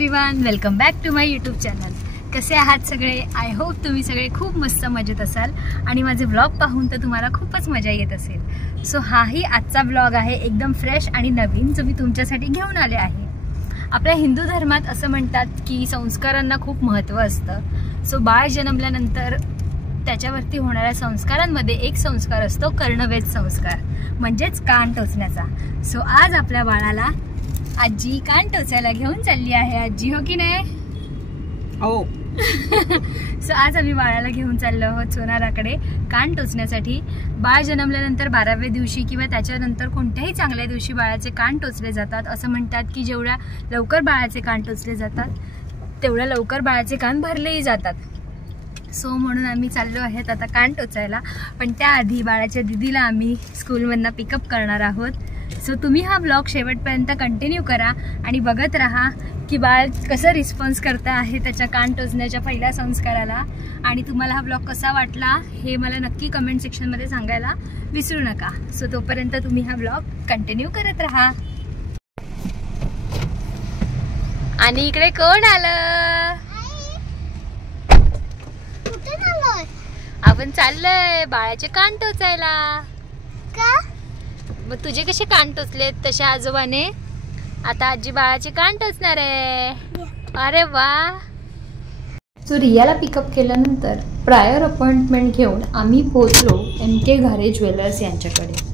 Everyone, welcome back to my YouTube channel. कसे आहात सगळे? आय होप तुम्ही सगळे खूप मस्त मजेत असाल आणि माझे व्लॉग पाहून तर तुम्हाला खूपच मजा येत असेल। सो हाही आजचा व्लॉग आहे एकदम फ्रेश आणि नवीन, जो मी तुमच्यासाठी घेऊन आले आहे। आपल्या हिंदू धर्मात असं म्हणतात की संस्कारांना खूप महत्त्व असतं। सो बाळ जन्मल्यानंतर त्याच्यावरती होणाऱ्या संस्कारांमध्ये एक संस्कार असतो कर्णवेध संस्कार, म्हणजेच कान टोचण्याचा। सो आज आपल्या बाळाला आजी कान टोचायला घेऊन चालली आहे। आजी, हो की नाही? हो। सो आज आम्ही बाळाला घेऊन चाललो आहोत सोनाराकडे कान टोचण्यासाठी। बाळ जन्मल्यानंतर 12व्या दिवशी किंवा त्याच्यानंतर कोणत्याही चांगल्या दिवशी बाळाचे कान टोचले जातात। असं म्हणतात की जेवढ्या लवकर बाळाचे कान टोचले जातात तेवढ्या लवकर बाळाचे कान भरलेही जातात। सो म्हणून आम्ही चाललो आहेत आता कान टोचायला, पण त्याआधी बाळाच्या दीदीला आम्ही स्कूलमधनं पिकअप करणार आहोत। सो तुम्ही हा ब्लॉग शेवटपर्यंत कंटिन्यू करा आणि बघत राहा की बाळ कसं रिस्पॉन्स करता आहे त्याच्या कान टोचण्याच्या पहिल्या संस्काराला। आणि तुम्हाला हा ब्लॉग कसा वाटला हे मला नक्की कमेंट सेक्शनमध्ये सांगायला विसरू नका। सो तोपर्यंत तुम्ही हा ब्लॉग कंटिन्यू करत राहा। आणि इकडे कोण आलं? आपण चाललोय बाळाचे कान टोचायला। का? मग तुझे कसे कान टोचलेत तसे आजोबाने आता आजी बाळाचे कान टोचणार आहे। अरे वा। सो रियाला पिकअप केल्यानंतर प्रायर अपॉइंटमेंट घेऊन आम्ही पोहोचलो MK घारे ज्वेलर्स यांच्याकडे।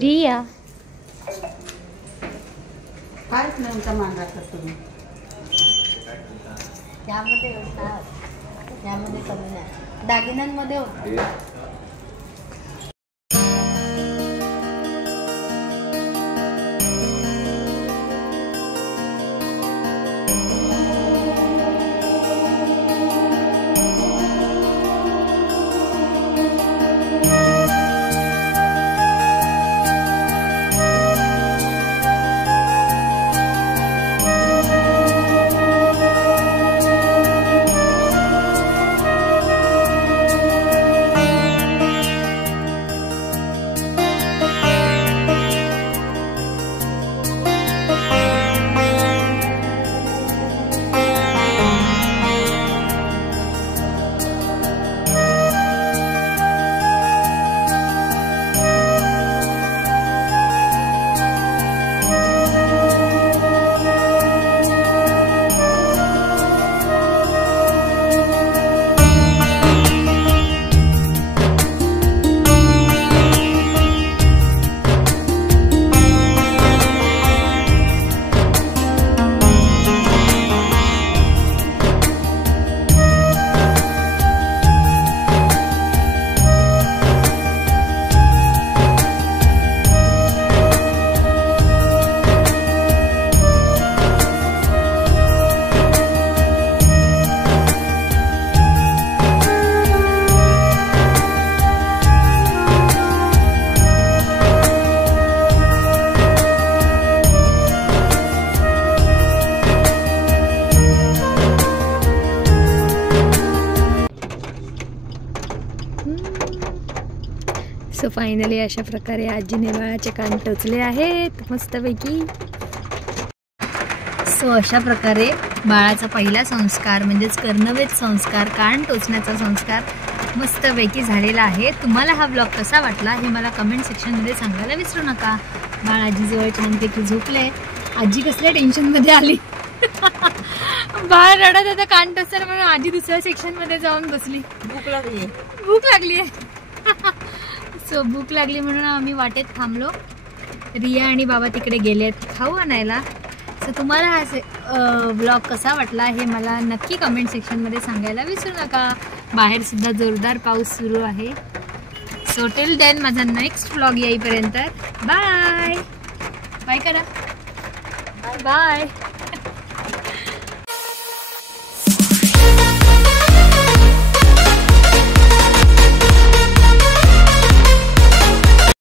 रिया काहीच नाही उंचा मान राखत तुम्ही। त्यामध्ये होतात, त्यामध्ये कमी नाही, दागिन्यांमध्ये होतात। सो फायनली अशा प्रकारे आजीने बाळाचे कान टोचले आहेत मस्तपैकी। सो अशा प्रकारे बाळाचा पहिला संस्कार म्हणजेच कर्णवेध संस्कार, कान टोचण्याचा संस्कार मस्तपैकी झालेला आहे। तुम्हाला हा ब्लॉग कसा वाटला हे मला कमेंट सेक्शनमध्ये सांगायला विसरू नका। बाळ आजीजवळ छानपैकी झोपले। आजी कसल्या टेन्शनमध्ये आली। बाळ रडत होतं कान टोचताना म्हणून आजी दुसऱ्या सेक्शनमध्ये जाऊन बसली। भूक लागली आहे सो भूक लागली म्हणून आम्ही वाटेत थांबलो। रिया आणि बाबा तिकडे गेलेत खाऊ आणायला। सो तुम्हाला हा ब्लॉग कसा वाटला हे मला नक्की कमेंट सेक्शनमध्ये सांगायला विसरू नका। बाहेर सुद्धा जोरदार पाऊस सुरू आहे। सो टिल देन माझा नेक्स्ट व्लॉग येईपर्यंत बाय बाय करा। बाय।